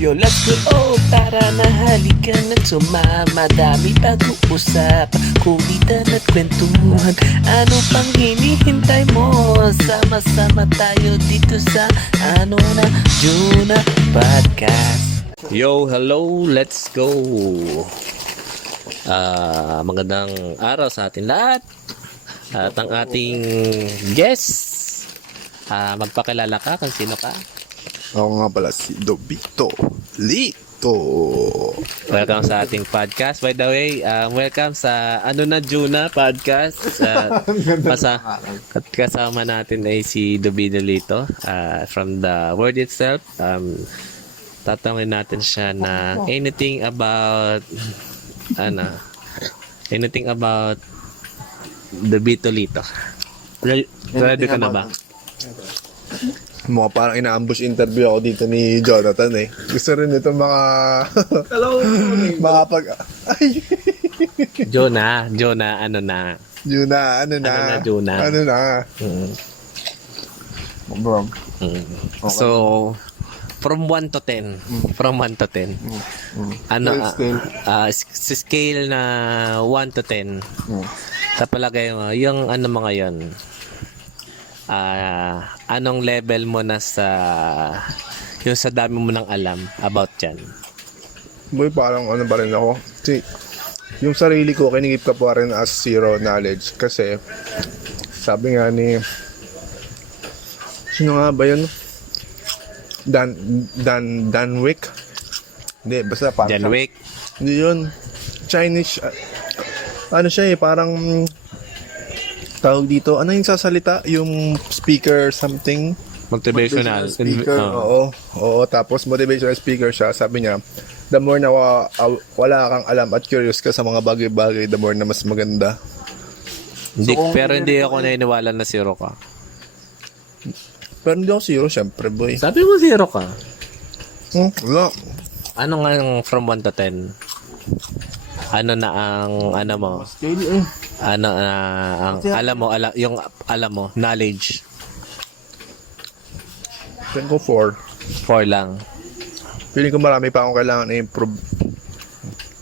Yo, let's go, oh, tara na halika na sumama. Dami pag-uusap, kulitan at kwentuhan. Ano pang hinihintay mo? Sama-sama tayo dito sa Juna Podcast. Yo, hello, let's go. Magandang araw sa atin lahat. At ang ating guest, magpakilala ka kung sino ka. Ako nga pala si Dobito Lito. Welcome sa ating podcast. By the way, welcome sa Juna Podcast. Kasama natin ay si Dobito Lito from the word itself. Tatanungin natin siya na anything about Dobito Lito. Ready ka na ba? Mukha parang ina-ambush interview ako dito ni Jonathan eh. Gusto rin ito Hello, makapag... Ay! Juna, ano na? Juna. Juna? Bro. Okay. So, from 1 to 10. From 1 to 10. Sa scale na 1 to 10. Sa palagay mo, yung mga yon. Anong level mo na yung sa dami mo nang alam about yan? Boy, parang ba rin ako. Yung sarili ko, kinigip ka pa rin as zero knowledge. Kasi, sabi nga ni... Sino nga ba yun? Dan Wick? Hindi, basta parang... Dan Wick? Hindi yun. Chinese... siya parang... Tawag dito, ano yung sasalita? Yung speaker something? Motivational speaker, oo. Tapos motivational speaker siya. Sabi niya, the more na wala kang alam at curious ka sa mga bagay-bagay, the more na mas maganda. Pero hindi ako naniniwala na zero ka. Pero hindi ako zero, syempre, boy. Sabi mo zero ka? Wala. Ano nga yung from 1 to 10? Ano na ang mo? Yung alam mo, knowledge. Feeling ko 4. 4 lang. Feeling ko marami pa akong kailangan i-improve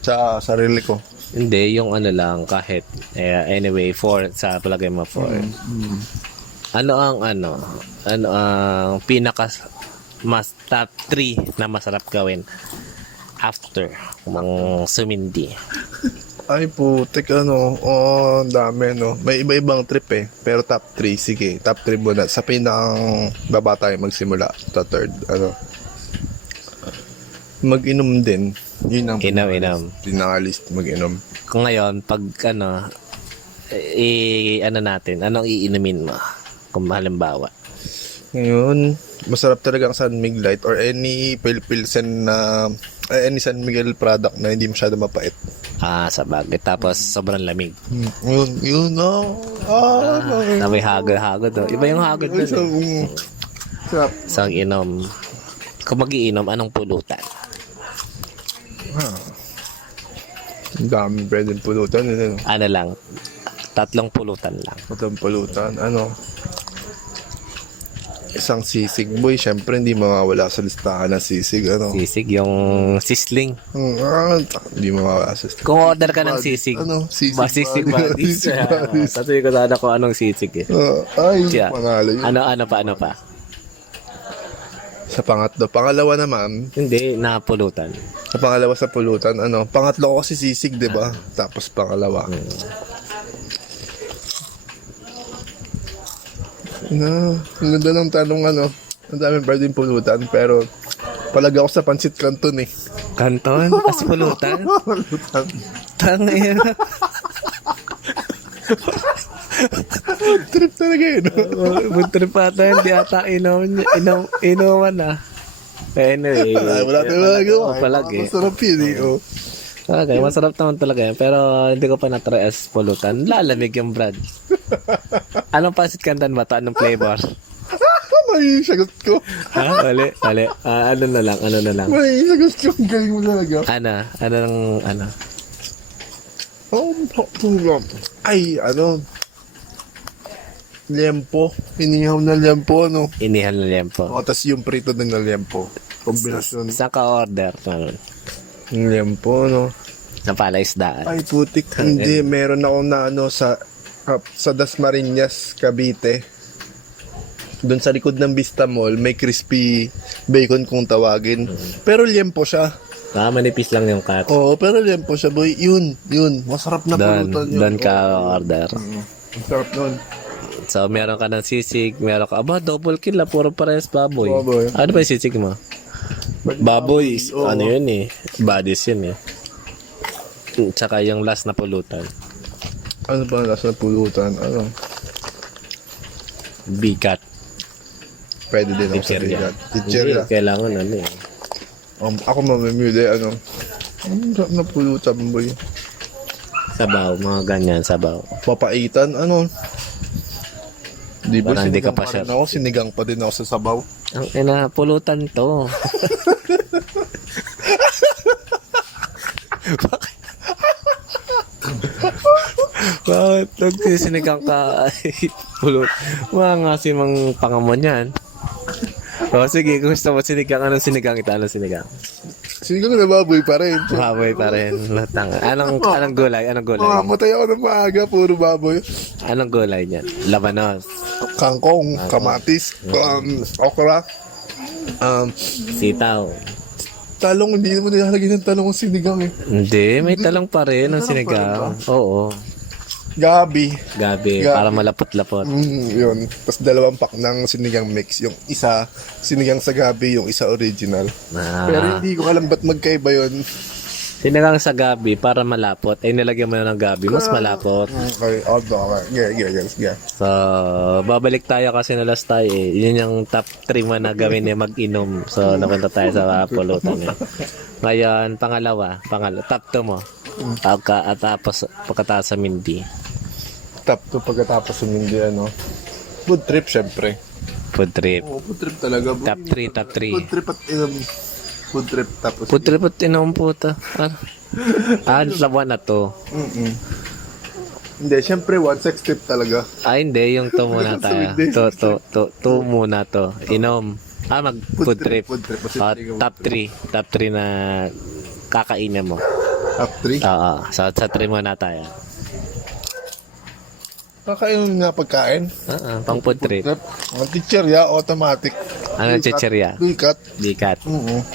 sa sarili ko. Hindi, yung lang kahit. Anyway, 4 sa palagay mo 4. Ano ang pinaka mas top 3 na masarap gawin after mang sumindi? Ay putik, ang dami, May iba-ibang trip eh. Pero top 3, sige. Top 3 muna. Sa pinakang baba tayo magsimula. Sa third, mag-inom din. Yun ang Inom. pinaka-list, mag-inom. Kung ngayon, pag anong iinumin mo? Kung halimbawa. Ngayon, masarap talaga ang San Miguel Light or any Pilsen na any San Miguel product na hindi masyado mapait. Sa bagay. Tapos, sobrang lamig. Yun. May hagod. Iba yung hagod doon. Sarap. Sa inom. Kung mag-iinom, anong pulutan? Ang dami pwedeng pulutan. Ano lang? 3 pulutan lang. Matang pulutan. Isang sisig, boy. Syempre, hindi mawawala sa listahan ng sisig. Sisig, yung sisling. Hindi mawawala sa listahan. Kung order ka ng sisig. Sisig buddies. Sasabihin ko sana kung anong sisig eh. Panalo yun. Ano pa? Sa pangatlo. Pangalawa naman. Hindi, napulutan. Sa pangalawa sa pulutan, pangatlo ko kasi sisig, di ba? Tapos pangalawa. Ang ganda ng tanong, ang daming pwedeng pulutan, pero palag ako sa Pansit Canton eh. Canton? As pulutan? Pulutan. Tangin. Trip talaga yun. Food trip ata, hindi ata inuman na. Anyway. Wala tayong magagawa. Palagi. Masarap yun eh. Okay, masarap naman talaga yan. Pero hindi ko pa na-try as pulutan. Lalamig yung Brad. Anong Pansit Canton ba ito? Anong flavor? May sagot ko. Wali. Ano na lang. May sagot ko. Ang galing mo talaga. Ano? Ay, liempo. Inihaw na liempo, Inihaw na liempo. O, tas yung prito din na liempo. Kombinasyon. Saan ka order? Yan po, no? Sa palaisdaan. Ay, putik. Hindi, meron ako na ano sa Dasmariñas, Cavite. Doon sa likod ng Vista Mall, may crispy bacon kung tawagin. Pero liempo siya. Manipis lang yung cut. Oo, pero liempo siya, boy. Yun. Masarap na pulutan yun. Doon ka order. Masarap nun. So, meron ka ng sisig, meron ka, double kill na, puro parehas baboy. Baboy. Ano ba yung sisig mo? Baboy, Oo. ano yun eh, bodies yun eh. Tsaka yung last na pulutan, Ano ba ang lasa ng pulutan? Ano? bigat. Pwede din ako sa Chicherya. bigat. Chicherya. Hindi, kailangan ano eh. Ako mamimili, ano? Ang sarap na pulutan, boy. Sabaw, mga ganyan, sabaw. Papaitan, ano? Di ba, Parang hindi ka sinigang pa pa rin sure. ako, sinigang pa din ako sa sabaw. Ang ina, pulutan to. Bakit nagsisinigang ka? Pulot. Mga nga si mang pangamon yan. O sige, kung gusto mo sinigang, anong sinigang ito? Anong sinigang? Sinigang na baboy pa rin. Baboy pa rin. Anong gulay? Anong gulay? Mamamatay ako ng maaga, puro baboy. Anong gulay niyan? Labanos. Kangkong, kamatis, okra, Sitaw. talong, hindi naman nilalagay ng talong ang sinigang eh. Hindi, may talong pa rin ang Talong pa rin sinigang. Oo. Gabi. Gabi, Gabi. para malapot-lapot. Yun. Tapos 2 pack ng sinigang mix. Yung isa, sinigang sa gabi, yung isa original. Pero hindi ko alam ba't magkaiba yun. Sinigang sa gabi para malapot. Ay, nilagyan mo na ng gabi, mas malapot. Okay, okay. Yeah. So, babalik tayo kasi na last tayo eh. Yun yung top 3 mo na gawin eh, mag-inom. So, napunta tayo sa pulutan eh. Ngayon, top 2 mo. Pagkatapos sa Mindy. Top 2 pagkatapos sumindi, ano. Food trip, syempre. Food trip. Oo, food trip talaga. Top 3, top 3. Food trip at food trip tapos. Food trip at inom po ta. Lawa na to. Hindi, syempre one sex trip talaga. Hindi. Yung to muna tayo. To muna to. Inom. Mag-food trip. Food trip. Top 3. Top 3 na kakainin mo. Top 3? Oo. So, sa 3 muna tayo. Kakainin nga pagkain. Pang food trip. Ang chicherya, automatic. Anong chicherya? Bikat. Bikat.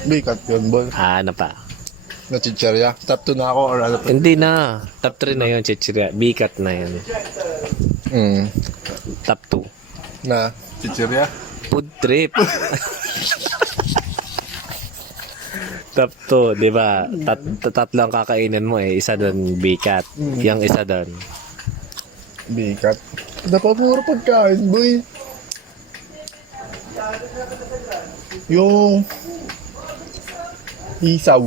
Bikat yun, boy. Ano pa? Na chicherya. Top 2 na ako or ano pa? Hindi na. Top 3 na yun, chichirya. Bikat na yun. Top 2. Na chicherya? Food trip. Top 2, di ba? Tatlo ang kakainin mo eh. Isa doon, bikat. Yung isa doon. Bikat. Dapat puro pagkain, boy. Yung isaw.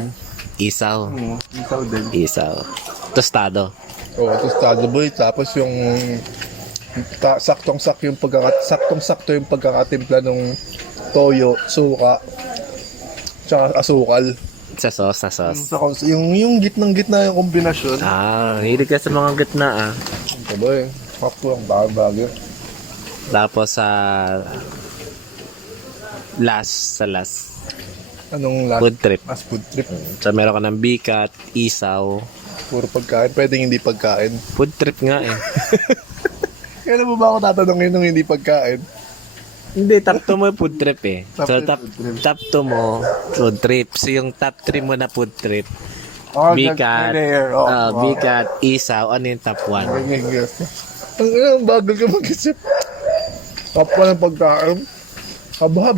Isaw. Isaw din. Isaw. Tostado. Oo, tostado, boy. Tapos yung saktong-sakto yung pagkakatimpla ng toyo, suka, tsaka asukal. Sa sauce. Yung gitnang-gitna yung kombinasyon. Hilig ka sa mga gitna Ito, boy. Pakpo ang bagyo. Tapos sa last. Anong last? Food trip. Last food trip. So meron ka ng bikat, isaw. Puro pagkain. Pwedeng hindi pagkain. Food trip nga eh. Kailan mo ba ako tatanungin nung hindi pagkain? Hindi, top 2 mo food trip eh. Top So three top, food trip. top 2 mo food trip. So yung top 3 mo na food trip. Bikat, bikat, isaw. Ano yung top 1? Ang bagal ka mag-isip. Top 1 ng pagkain. Habhab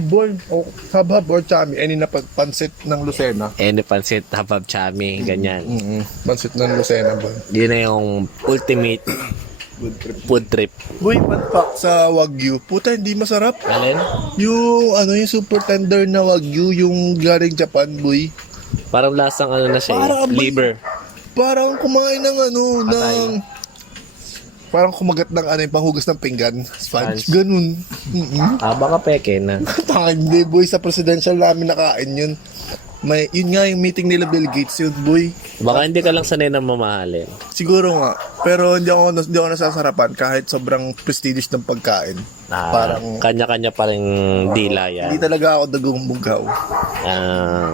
or chami. Any na pansit ng Lucena. Any pansit, habab chami, ganyan. Pansit ng Lucena, boy. Yun na yung ultimate food trip. Boy, fun fact sa Wagyu. Puta, hindi masarap. Alin? Yung super tender na Wagyu, yung galing Japan, boy. Parang lasang ano na siya Parang eh. Liver. Parang kumain ng Patay. parang kumagat ng yung panghugas ng pinggan. Sponge. Sponge. Ganun. Baka peke na. Hindi, boy. Sa presidential namin nakain yun. Yun nga yung meeting nila Bill Gates yun, boy. Baka hindi ka lang sanay na mamahalin. Siguro nga. Pero hindi ako nasasarapan kahit sobrang prestigious ng pagkain. Parang Kanya-kanya pa rin dila yan. hindi talaga ako dagong bugaw. Ah,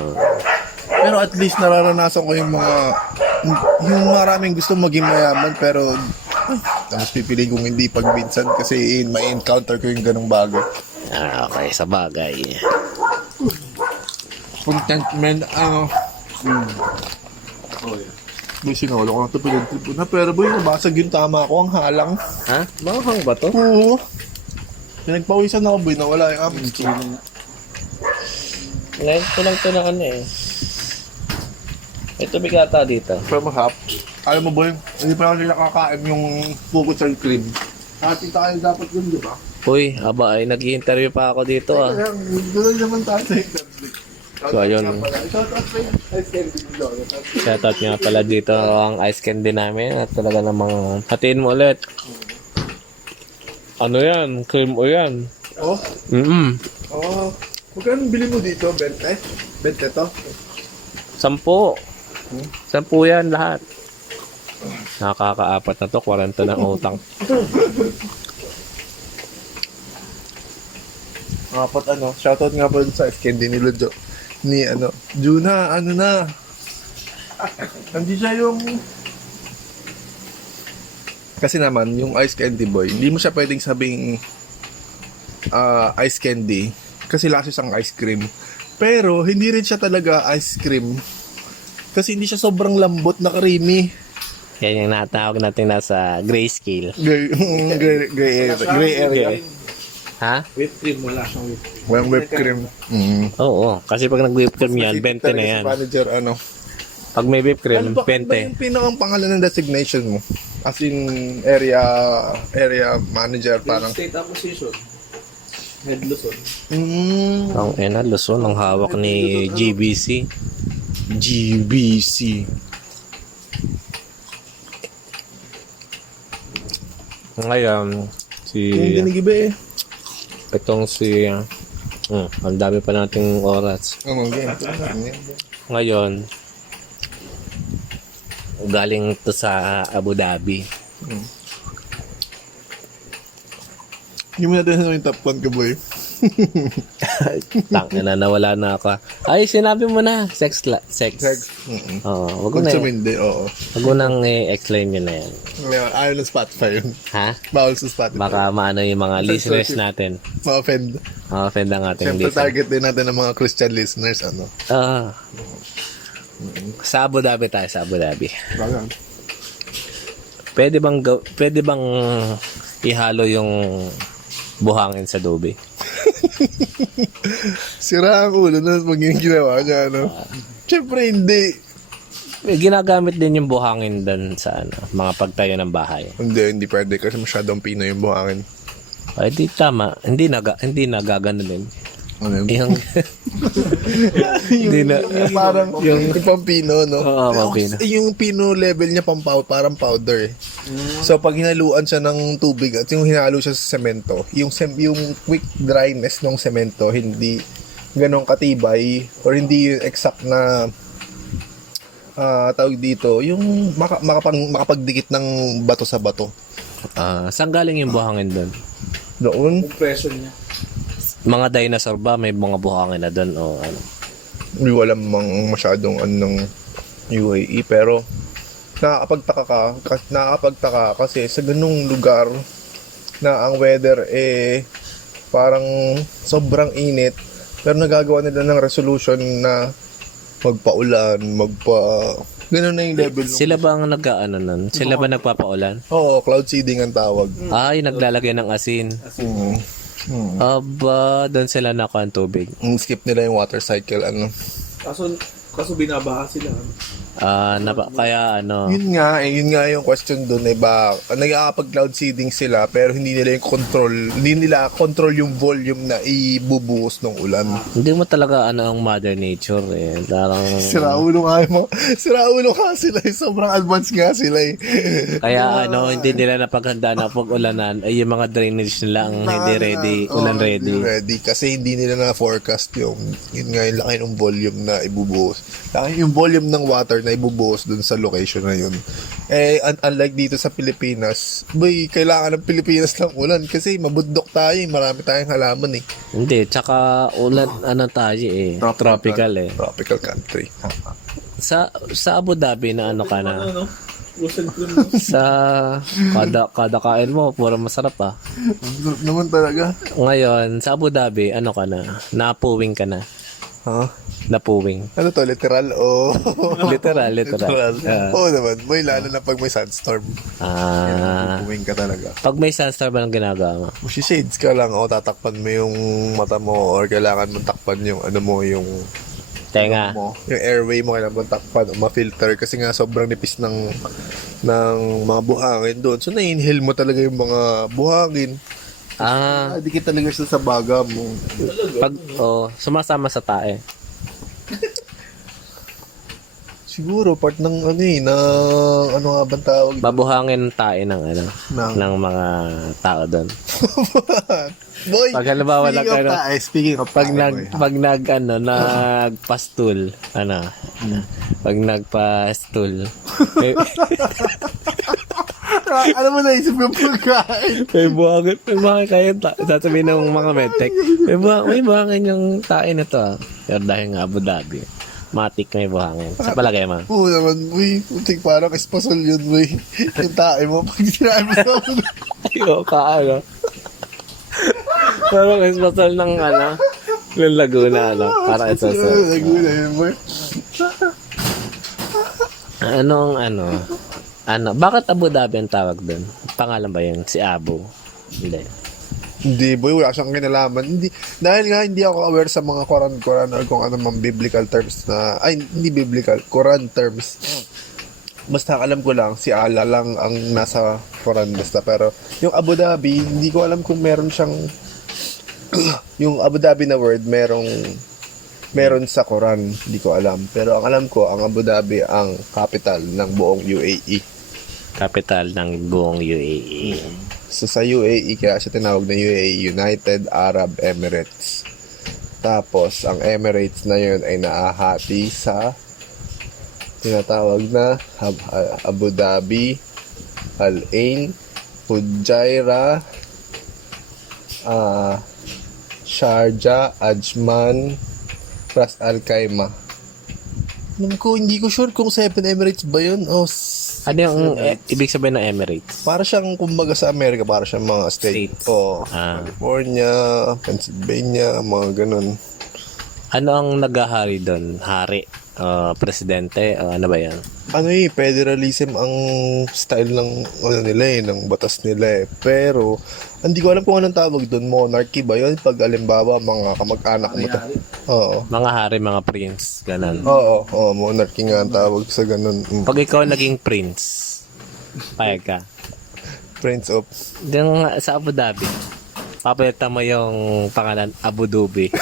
Pero at least nararanasan ko yung maraming gusto maging mayaman pero tapos pipili kong hindi pagbinsan kasi ma-encounter ko yung ganong bagay. okay, sa bagay. Contentment, May sinolo ko na ito pinag-trip na pero boy, nabasag yung tama ko, ang halang. Ha? Mahang ba to? Oo. Pinagpawisan ako boy, nawala yung aming skin. Ngayon ko lang ito na Ito bigata dito. Pero masarap. Alam mo boy, hindi pa ako nakakain yung focus and cream. Atin tayo dapat yun, di ba? Uy, aba ay nag-i-interview pa ako dito ah. Doon naman tayo sa interview. So ayun, shoutout nga pala dito ang ice candy namin at talaga namang hatiin mo ulit. Ano yan? Cream o yan? Oh? Oh. Magkano bili mo dito? 20? 20 to? 10. 10 yan lahat. Nakakaapat na to, 40 na utang. Apat shoutout nga pa sa ice candy ni Lujo. Juna, na. Hindi siya yung... Kasi naman, yung ice candy boy, hindi mo siya pwedeng sabing ice candy. Kasi lasos ang ice cream. Pero, hindi rin siya talaga ice cream. Kasi hindi siya sobrang lambot na creamy. Yan yung natawag natin nasa grayscale. Gray area. Ha? Whipped cream, wala siyang whipped cream. Walang whipped cream. Oo, kasi pag nag-whipped cream yan, 20 na yan. Manager, Pag may whipped cream, Ano ba 20. yung pinakang pangalan ng designation mo? As in, area manager, parang... State acquisition. Head Luzon. Ang Luzon, ang hawak ni GBC. GBC. Ngayon, Yung ginigiba itong ang dami pa nating oras. Ngayon, galing to sa Abu Dhabi. Hindi mo natin yung top 1 ka, boy. Tangina na nawala na ako. Ay, sinabi mo na. Sex. Sex. Oo, wag Kung mo na. sumindi, oo. Wag mo nang i-explain yun na yan. Ayaw ng Spotify yun. Ha? Bawal sa Spotify. Baka maano yung mga listeners natin. Ma-offend. Ma-offend ang ating Siyempre, listeners. target din natin ng mga Christian listeners, Sa Abu Dhabi tayo, sa Abu Dhabi. Bagan. Pwede bang ihalo yung buhangin sa dobe? Sira ang ulo na maging ginawa niya, Siyempre, hindi. Ginagamit din yung buhangin doon sa mga pagtayo ng bahay. Hindi pwede kasi masyadong Pinoy yung buhangin. Ay, di tama. Hindi nagagano din. Ano Yung hindi na parang yung pampino, no? Oo, pampino. Yung pino level niya parang powder. So pag hinaluan siya ng tubig at yung hinalo siya sa semento, yung quick dryness ng semento hindi ganong katibay or hindi yung exact na tawag dito, yung makapagdikit ng bato sa bato. Saan galing yung buhangin doon? Doon, Compression niya. Mga dinosaur ba may mga buhangin na doon o ano? hindi ko alam masyadong ng UAE pero nakakapagtaka kasi sa ganung lugar na ang weather parang sobrang init pero nagagawa nila ng resolution na magpaulan, ganun na yung level. Sila ba ang nag-aano nun? Sila ba nagpapaulan? Oo, cloud seeding ang tawag. Ay, naglalagay ng asin. Aba, doon sila nakuha ang tubig. Skip nila yung water cycle, Kaso binabaha sila. Kaya ano, Yun nga yung question doon eh ba, nag-cloud seeding sila pero hindi nila control yung volume na ibubuhos ng ulan. hindi mo talaga ang mother nature eh. Parang, Siraulo nga sila eh. Sobrang advanced nga sila eh. kaya hindi nila napaghandaan na pag-ulanan ay yung mga drainage nila ang hindi ready, ulan Hindi ready. ready. Kasi hindi nila na-forecast yun nga yung laki ng volume na ibubuhos. Laki yung volume ng water na ibubuhos dun sa location na yun. Eh, unlike dito sa Pilipinas, boy, kailangan ng Pilipinas ng ulan kasi mabundok tayo eh. Marami tayong halaman eh. Hindi, tsaka ulan tayo eh. Tropical eh. Tropical country. Sa Abu Dhabi na ka na. Ano? Russell Crowe. Sa kada kain mo, puro masarap ah. Ang sarap naman talaga. Ngayon, sa Abu Dhabi, ka na? Napuwing ka na. Ha? Napuwing. Ano to? Literal o? Literal. Oo naman. Boy, lalo na pag may sandstorm. Pupuwing ka talaga. Pag may sunstorm, anong ginagawa mo? Shades ka lang o tatakpan mo yung mata mo or kailangan mo takpan yung yung Tenga. yung airway mo kailangan mo takpan o ma-filter kasi nga sobrang nipis ng mga buhangin doon. So na-inhale mo talaga yung mga buhangin. Dikit talaga siya sa baga mo. Sumasama sa tae. Siguro part ng ano nga bang tawag? Babuhangin tae ng Ng mga tao doon. Boy, Pag halimbawa speaking of pag tae, boy. nagpastul, pag nagpastul, Alam mo naisip yung pagkain. may buhangin kayo, sasabihin ng mga medtech, may buhangin yung tae na to ah. Pero dahil nga Abu Dhabi, matik may buhangin. Sa palagay mo? Oo naman, boy. Putik parang espasol yun, boy. Yung tae mo, pag sinabi mo sa Ayo, parang espasal ng ng Laguna, parang espasal. Laguna yun, boy. Bakit Abu Dhabi ang tawag doon? Pangalan ba yun? Si Abu? Hindi, boy. Wala siyang kinalaman. Dahil nga hindi ako aware sa mga Quran or kung ano mang biblical terms na... Ay, hindi biblical. Quran terms. Basta alam ko lang, si Allah lang ang nasa Quran basta. Pero yung Abu Dhabi, hindi ko alam kung meron siyang... yung Abu Dhabi na word, meron sa Quran. Hindi ko alam. Pero ang alam ko, ang Abu Dhabi ang capital ng buong UAE. Capital ng buong UAE. So sa UAE, kaya siya tinawag na UAE, United Arab Emirates. Tapos, ang Emirates na yun ay naahati sa tinatawag na Abu Dhabi, Al Ain, Fujairah, Sharjah, Ajman, Ras Al Khaimah. Hindi ko sure kung 7 Emirates ba yun o Ano yung ibig sabihin ng Emirates? para siyang kumbaga sa Amerika, para siyang mga state. States. California, Pennsylvania, mga ganun. Ano ang naghahari doon? Hari? Presidente? Ano ba yan? Federalism ang style ng ng batas nila eh. Pero hindi ko alam kung anong tawag doon. Monarchy ba 'yon? Pag alimbawa mga kamag-anak mo Oo. Mga hari, mga prince, ganun. Oo, monarchy nga ang tawag sa ganun. Pag ikaw naging prince, payag ka. Prince of Yung sa Abu Dhabi, papalitan mo yung pangalan Abu Dhabi.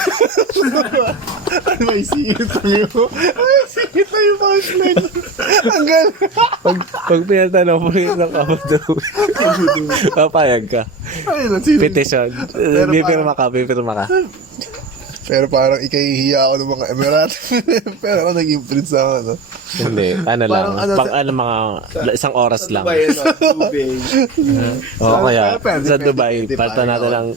may singit tayo. May singit tayo punchline. Ang galing. Pag pinatanong mo rin ng Abu Dhabi, papayag ka. Petition. Bipirma ka. Pero parang ikahihiya ako ng mga Emirat. Pero ako naging prince ako, Hindi, lang. Mga isang oras lang. Kaya sa Dubai, palitan natin ng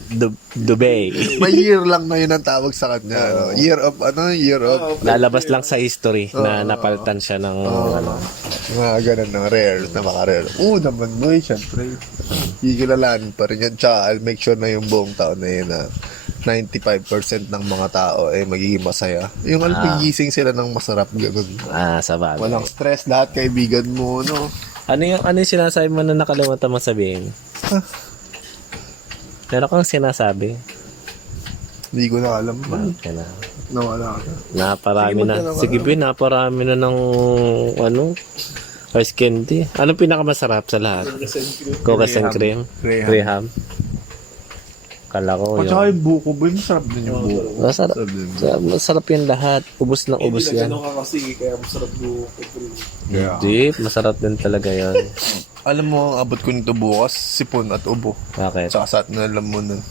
Dubai. May year lang na yun ang tawag sa kanya. Year of. Lalabas lang sa history na napalitan siya ng Mga ganun na rare, na maka-rare. Naman boy, syempre. Higalalaan pa rin yan. Tsaka I'll make sure na yung buong taon na yun na 95% ng mga tao ay magiging masaya. Yung pagising sila ng masarap, ganun. sa bagay. Walang stress, lahat kaibigan mo, no? Ano yung sinasabi mo na nakalimutan mo sabihin? Meron kang sinasabi? Hindi ko na alam. Nawala ka. Naparami Sige, na. magdala ka Sige, na. Bin, naparami na ng, ice candy. Ano pinakamasarap sa lahat? Cookies and cream? Graham. Kala ko At saka yun. yung buko ba, masarap din yung buko. Masarap. Masarap yung lahat. Ubus ng Hindi ubus na yan. ganun ka kasi, kaya masarap buko. Hindi, masarap din talaga yan. Alam mo, ang abot ko nito bukas, sipon at ubo. Bakit? Tsaka sa atin na lamunan.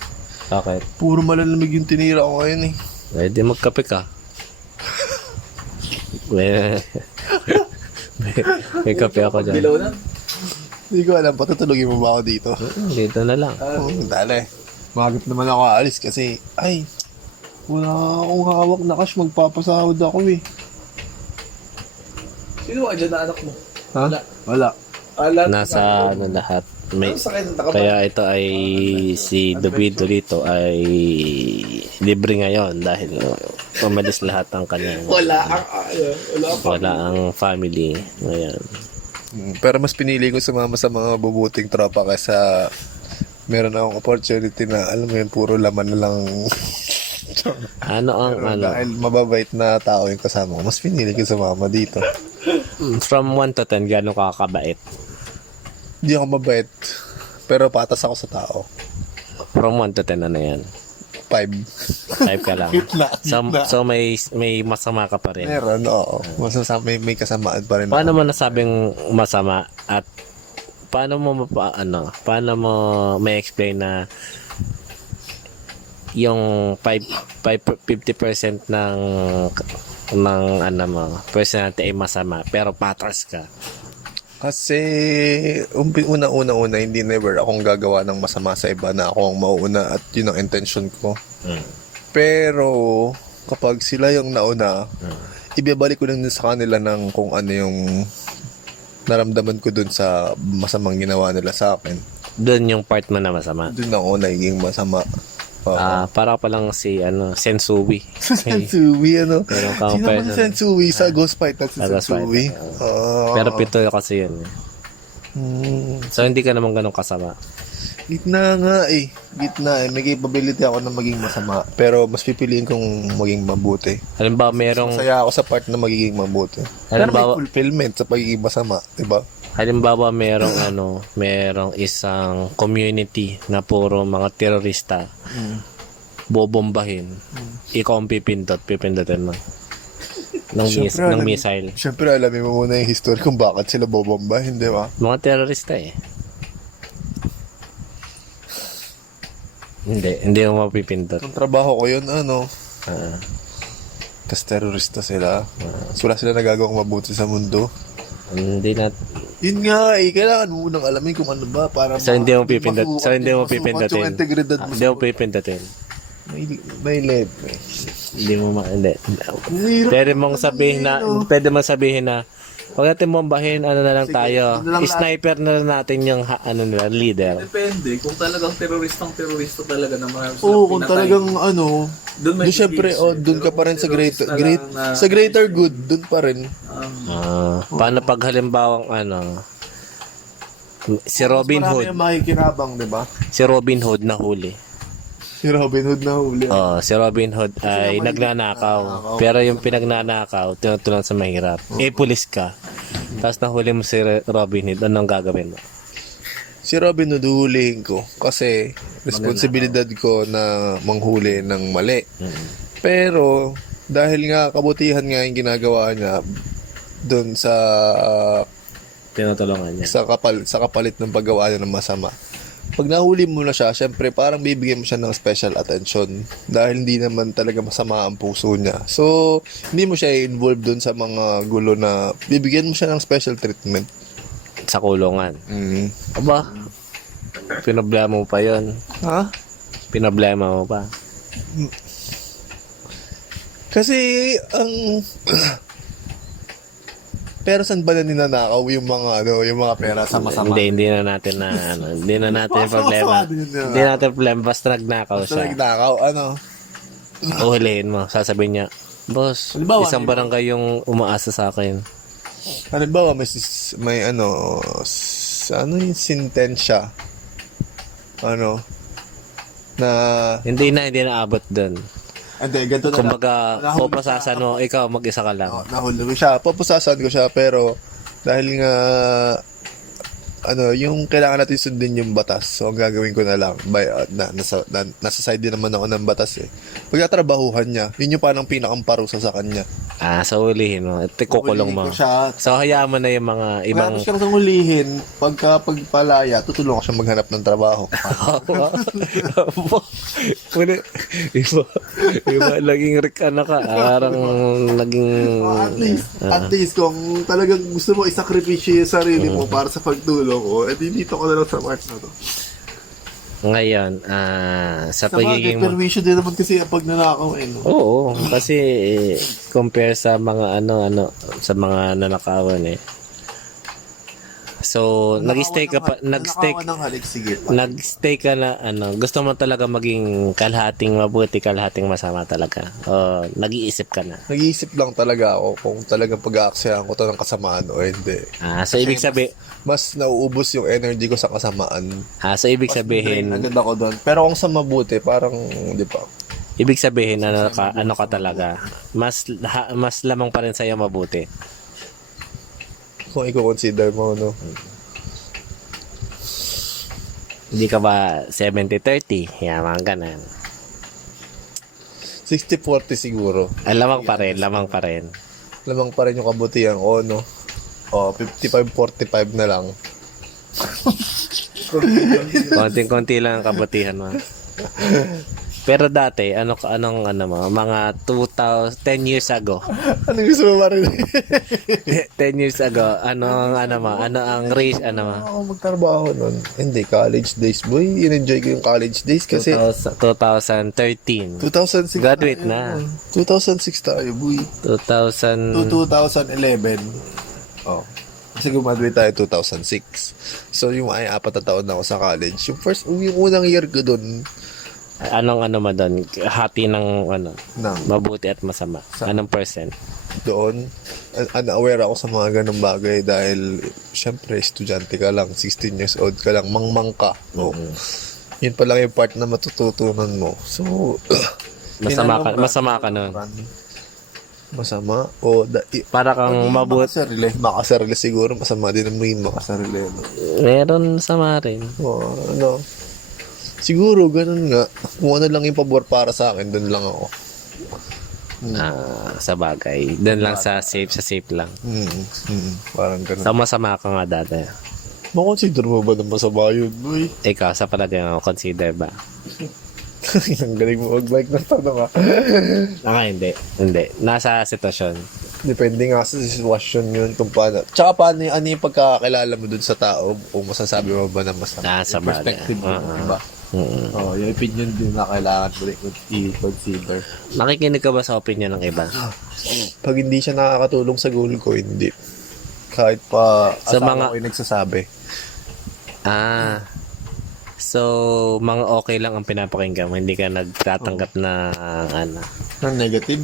Bakit? Puro malalamig yung tinira ko ngayon eh. Pwede magkape ka. may kape ako dyan. Dilaw na. Hindi ko alam, patutulogin mo ba ako dito? Dito na lang. Dali. Magap naman ako aalis kasi, ay, wala akong hawak na cash, magpapasahod ako eh. Sino ka dyan na anak mo? Ha? Wala. Lahat Nasa ano lahat. May, Ano sa kayo nakabalik? kaya ito ay si David dito ay libre ngayon dahil umalis lahat ang kanyang Wala ang wala ang family ngayon. Pero mas pinili ko sumama sa mga bubuting tropa kaysa meron akong opportunity na, alam mo yun, puro laman na lang. Ano ang Pero ano dahil mababait na tao yung kasama ko, mas pinili ko sumama dito. from 1 to 10 gaano ka kabait? Hindi ako mabait, pero patas ako sa tao. From 1 to 10 ano yan? 5. 5 ka lang. Gitna, So may masama ka pa rin. Meron, oo. May kasamaan pa rin Paano ako. mo nasabing masama at paano mo paano mo may explain na yung 50% ng ano mo personality ay masama pero patras ka. Kasi, una, hindi never akong gagawa ng masama sa iba na ako ang mauuna at yun ang intention ko. Pero, kapag sila yung nauna, ibabalik ko lang din sa kanila ng kung ano yung naramdaman ko dun sa masamang ginawa nila sa akin. Doon yung part mo na masama. Dun ako naging masama. Para pa lang si Sensui. Sensui, ano? Meron kang Sino man person. Sensui? Sa Ghost Fight at si Sa Ghost Fight, Sensui. Pero pito kasi yun. So hindi ka naman ganun kasama. Gitna nga eh. Gitna eh. May capability ako na maging masama. Pero mas pipiliin kong maging mabuti. Halimbawa merong Masaya ako sa part na magiging mabuti. Pero may Halimbawa- fulfillment sa pagiging masama. Diba? halimbawa merong isang community na puro mga terorista. Bobombahin. Ikaw ang pipindutin mo. ng missile. Siyempre, alamin mo muna yung history kung bakit sila bobombahin, di ba? Mga terorista eh. Hindi mo mapipindot. Ang trabaho ko yun, ano, Ah. tas terorista sila. So, wala sila nagagawang mabuti sa mundo. Hindi na Yun nga eh, kailangan mo unang alamin kung ano ba para so hindi mo pipindot. So hindi mo masukat pipindutin. yung integridad mo. Hindi mo pipindutin. May lead. Hindi mo hindi. Mahirap Pwede mong sabihin na huwag natin bombahin, ano na lang Sige, tayo. ano lang Sniper na lang natin yung leader. Depende. Kung talagang terorista talaga na marami silang Oo, kung pinatay. talagang ano, Doon may doon syempre, engage, doon ka pero pa rin sa terrorist na lang na- sa greater good, doon pa rin. Paano pag halimbawang si Robin Marami Hood, yung makikinabang, di ba? si Robin Hood nahuli. Si Robin Hood na huli. Oh, si Robin Hood ay nagnanakaw. Pero yung pinagnanakaw, tinutulungan sa mahirap. Pulis ka. Tapos nahuli mo si Robin Hood, anong gagawin mo? Si Robin Hood huhulihin ko kasi responsibilidad ko na manghuli ng mali. Pero dahil nga kabutihan nga yung ginagawa niya doon sa Tinutulungan niya. sa kapalit ng paggawa niya ng masama. Pag nahuli mo na siya, syempre parang bibigyan mo siya ng special attention dahil hindi naman talaga masama ang puso niya. So, hindi mo siya i-involve doon sa mga gulo na bibigyan mo siya ng special treatment. Sa kulungan. Aba, pinoblema mo pa yon. Ha? Pinoblema mo pa. Kasi ang pero saan ba na ninanakaw yung mga pera sa masama? Hindi na natin hindi na natin yung problema. Hindi natin problema, basta nagnakaw Basta siya. nagnakaw, Uhulihin mo, sasabihin niya, boss, Halimbawa, isang barangay yung umaasa sa akin. halimbawa may yung sintensya na Hindi na abot doon. Hindi, ganito na Kumbaga, Nahuli pupusasan mo, ikaw mag-isa ka lang. nahuli ko siya. Papusasan ko siya, pero dahil nga yung kailangan natin sundin yung batas. So, ang gagawin ko na lang, nasa side din naman ako ng batas eh. Pagkatrabahuhan niya, yun yung parang pinakang parusa sa kanya. So ulihin mo. Kukulong mo. Hulihin ko siya. So, hayaan mo na yung mga ibang... Pagkatapos siyang hulihin, pagpalaya, tutulungan ko siya maghanap ng trabaho. iba, naging ano ka, parang naging... At least, kung talagang gusto mo isakripisyo yung sarili mo para sa pagtulong ko, dito ko na lang sa mark na to. Ngayon, sa Sa bagay, pagiging... perwisyo din naman kasi pag nanakaw no? Oo, kasi compare sa mga sa mga nanakawan eh. So, nag-stay ka pa, Nanakawan ng halik, sige. nag-stay ka na gusto mo talaga maging kalahating mabuti, kalahating masama talaga. O nag-iisip ka na. Nag-iisip lang talaga ako kung talagang pag-aaksayan ko to ng kasamaan o hindi. So ibig sabihin, Mas nauubos yung energy ko sa kasamaan. so ibig sabihin, Agad ako doon. Pero kung sa mabuti, parang, di ba? ibig sabihin ano ka talaga. Mas lamang pa rin sa mabuti. Kung i-consider mo, no? Hindi ka ba 70-30? Yan, mga ganun. 60-40 siguro. Lamang pa rin. Lamang pa rin yung kabutihan ko, no? 55-45 na lang. Konting-konti lang ang kabutihan mo. Pero dati, anong mga 10 years ago. Ano gusto mo marinig? 10 years ago, ano ang race, Ako magtrabaho nun. Hindi, college days, boy. In-enjoy ko yung college days kasi 2013. 2006 Graduate tayo, na. 2006 tayo, boy. 2000, 2011. Oh. Kasi gumaduate tayo 2006. So, yung 4 na taon na ako sa college. Yung unang year ko dun, anong mo doon? Hati ng na, mabuti at masama. Anong percent? doon, unaware ako sa mga ganong bagay dahil, syempre, estudyante ka lang, 16 years old ka lang, mangmang ka. No? Yun pa lang yung part na matututunan mo. So, Masama ka nun. Masama? Para kang mabuti. Makasarili siguro, masama din ang maging makasarili. No? Meron sama rin. Siguro, ganun nga. Kung ano lang yung pabor para sa akin, dun lang ako. Sa bagay. Doon lang sa safe lang. Parang ganun. So, masama ka nga dati. Makonsider mo ba na masama yun, boy? Ikaw, sa palagay mo, consider ba? Ang galing mo mag-like ng tanong, Hindi. Nasa sitwasyon. Depende nga sa sitwasyon yun kung paano. Tsaka paano ano yung pagkakakilala mo dun sa tao kung masasabi mo ba na masama. Sa Yung perspective mo, diba? Yung opinion din na kailangan mo rin i-consider. Nakikinig ka ba sa opinion ng iba? Pag hindi siya nakakatulong sa goal ko, hindi. Kahit pa Sa asawa mga- ko yung nagsasabi. So, mga okay lang ang pinapakinggan mo. Hindi ka nagtatanggap na Na negative?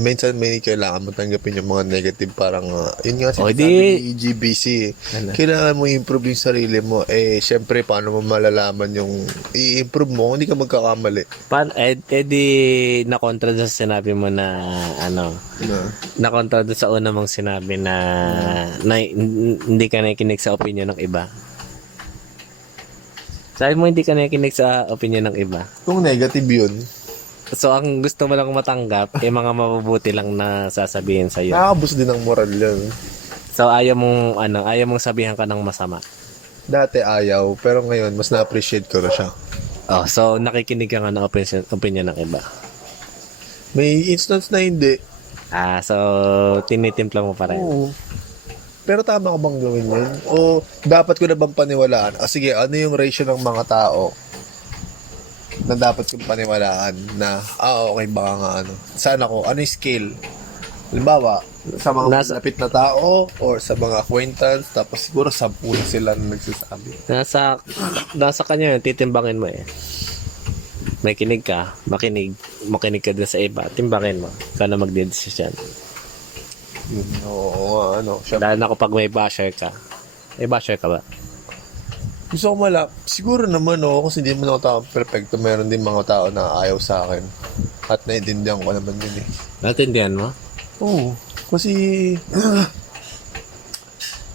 Minsan may kailangan mo tanggapin yung mga negative parang yun nga sinasabi ni EGBC. Kailangan mo i-improve yung sarili mo. Syempre, paano mo malalaman yung i-improve mo? Hindi ka magkakamali. Di nakontra doon sa sinabi mo na nakontra doon sa una mong sinabi na hindi ka nakikinig sa opinion ng iba. Sabi mo hindi ka nakikinig sa opinion ng iba. Kung negative yun, So, ang gusto mo lang matanggap, mga mabubuti lang na sasabihin sa'yo. nakakabos din ng moral yun. So, ayaw mong sabihan ka ng masama. Dati ayaw, pero ngayon, mas na-appreciate ko na siya. So, nakikinig ka nga ng opinion ng iba. May instance na hindi. So, tinitimpla mo pa rin. Oo. Pero tama ko bang gawin yun? O dapat ko na bang paniwalaan? Sige, ano yung ratio ng mga tao na dapat kong paniwalaan na, okay, baka nga Saan ako? Ano yung scale? Halimbawa, sa mga malapit na tao or sa mga acquaintance, tapos siguro 10 na sila na nagsasabi. Nasa kanya yun, titimbangin mo eh. May kinig ka, makinig ka din sa iba, timbangin mo. Ikaw na magdedesisyon. Yun, oo, Dahil na kapag may basher ka. May basher ka ba? Gusto ko siguro naman kasi hindi mo ako tao perfecto, meron din mga tao na ayaw sa akin. At naiintindihan ko naman yun eh. Natindihan mo? Oo. Kasi,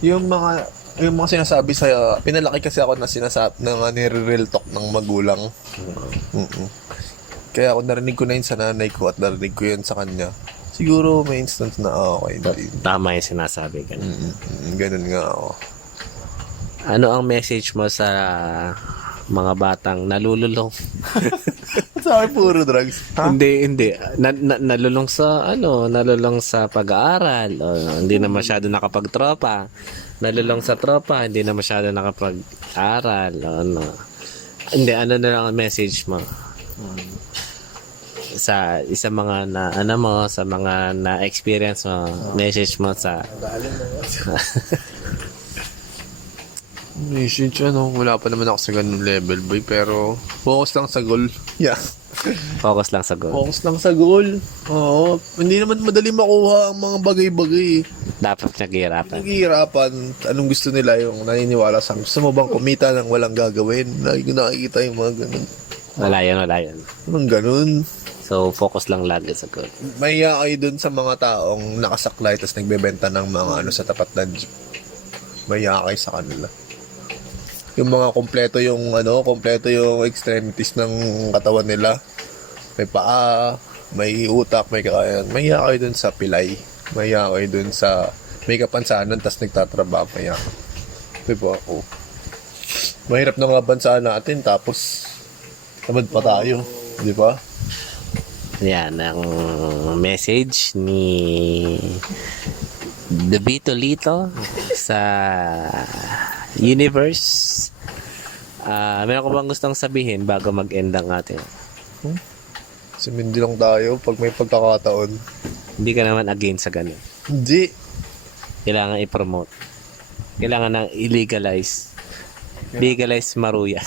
yung mga sinasabi sa pinalaki kasi ako na sinasabi na nire-real talk ng magulang. Mm-mm. Kaya ako narinig ko na yun sa nanay ko at narinig ko yun sa kanya. Siguro may instance na okay hindi. Tama yung sinasabi ka. Ganun nga ako. Ano ang message mo sa mga batang nalululong? Sa akin puro drugs. Ha? Hindi. Nalulong sa nalulong sa pag-aaral, o hindi na masyado nakapagtropa. Nalulong sa tropa, hindi na masyado nakapag-aral, o ano. Hindi, ano na lang ang message mo? Sa isa mga sa mga na-experience mo, message mo sa Message, wala pa naman ako sa ganun level, boy. Pero, focus lang sa goal. Yeah. focus lang sa goal. Focus lang sa goal. Oo. Hindi naman madali makuha ang mga bagay-bagay. Dapat naghihirapan. Naghihirapan. Anong gusto nila yung naniniwala sa gusto mo bang kumita ng walang gagawin? Nakikita yung mga ganun. Wala yan. Anong ganun? So, focus lang lagi sa goal. Mahiya kayo dun sa mga taong nakasaklay tapos nagbebenta ng mga sa tapat ng jeep. Mahiya kayo sa kanila. Yung mga kompleto yung extremities ng katawan nila. May paa, may utak, may kakayan. Mahiya kayo dun sa pilay. Mahiya kayo dun sa may kapansanan tapos nagtatrabaho. Mahiya. Diba ako? Mahirap na nga bansa natin tapos tamad pa tayo. Di ba? Yan ang message ni The Vito Lito sa universe. Meron ko bang gustong sabihin bago mag-end ang atin? Sumindi lang tayo pag may pagkakataon. Hindi ka naman against sa ganun. Hindi. Kailangan i-promote. Kailangan na i-legalize. Legalize maruya.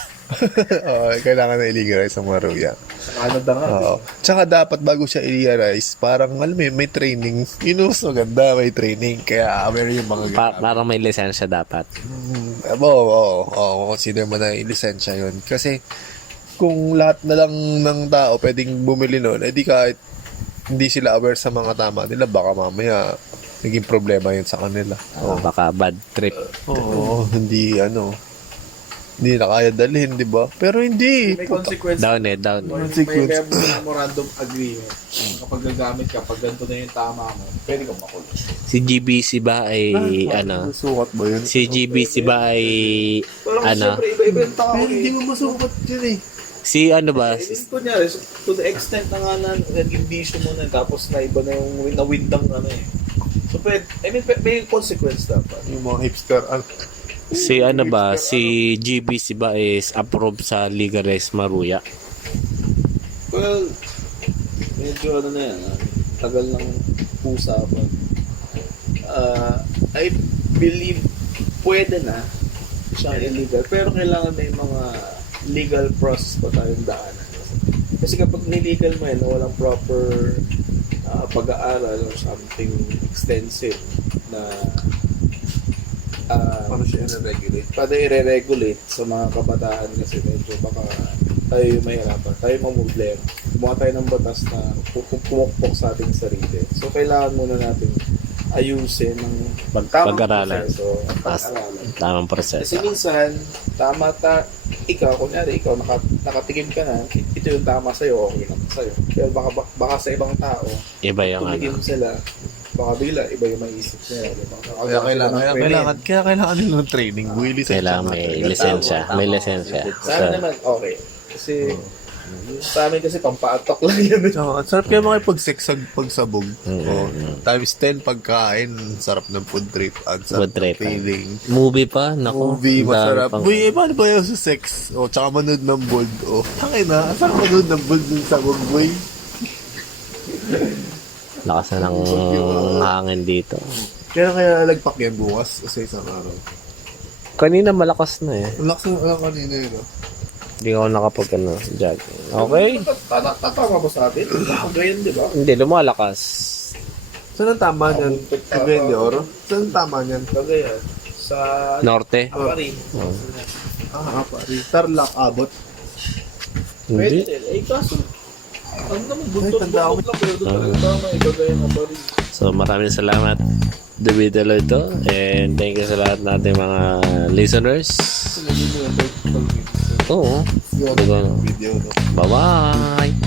Kailangan na i-legalize ang maruya. Canada nga. Oo. Tsaka dapat bago siya i-legalize, parang alam mo yun, may training. Yun mas maganda, may training. Kaya aware yung mga ganap. Parang may lisensya dapat. Oo. Consider mo na yung lisensya yun. Kasi kung lahat na lang ng tao pwedeng bumili nun, edi kahit hindi sila aware sa mga tama nila, baka mamaya naging problema yun sa kanila. Baka bad trip. Oo, hindi na kaya dalhin, di ba? Pero hindi. May consequence. Down. May memorandum agreement. Kapag gagamit ka, pag ganito na yung tama mo, pwede kang makulong. Si GBC ba ay Sukat ba yun? Si GBC ba ay Siyempre, iba-iba yung tao. Pero hindi mo masukat yun eh. Si ano ba? Kunyari, to the extent na nga na naging bisyo mo na, tapos na iba na yung nawindang So, may consequence dapat. Yung mga hipster, Si GBC ba is approved sa legalized maruya? Well, medyo na yan. Tagal ng usapan. I believe pwede na siyang illegal. Pero kailangan may mga legal process pa tayong daanan. Kasi kapag nilegal mo yan, walang proper pag-aaral or something extensive na paano siya i-regulate? Para i-regulate sa mga kabataan kasi medyo baka tayo mahirapan, tayo mamumblema. Gumawa tayo ng batas na pumukpok sa ating sarili. So, kailangan muna natin ayusin ng Pag-aralan. Pag-aralan. Tamang proseso. Kasi minsan, ikaw nakatikim ka na, ito yung tama sa'yo, okay naman sa'yo. Pero baka sa ibang tao, Iba yung tumikim sila, baka bigla, iba yung maisip nila. Kaya kailangan nila ng training. Kailangan may lisensya. May lisensya. Sana naman, okay. Kasi, sa amin kasi pampatok lang yan. Ang sarap kaya makipag-sex pagsabog. Times 10 pagkain. Sarap ng food trip. Ang sarap Food trip. ng feeling. Movie pa? Naku. Movie, masarap. Dami pang- Uy, paano ba yung sa sex? Tsaka manood ng bold. Tangin na. Saan manood ng bold dun sa boy? Lakas na ng hangin dito. Kaya lagpak yan bukas sa isang araw. Kanina malakas na eh. Ang lakas ng kanina yun. Hindi ako nakapag jogging. Okay? Tatama ba sa atin? Ako ganyan, di ba? Hindi, lumalakas. Saan ang tama niyan? Cagayan de Oro? Saan ang tama niyan? Cagayan. Sa Norte? Aparin. Pari. Tarlac, Abot. Pwede Hindi. din. Kaso, Ano naman, buntot lang, pero doon talaga tama, ikagaya ng baril. So maraming salamat David Aloyto, and thank you sa lahat nating mga listeners. Kasi naging mo yung Oo. Video. Bye bye.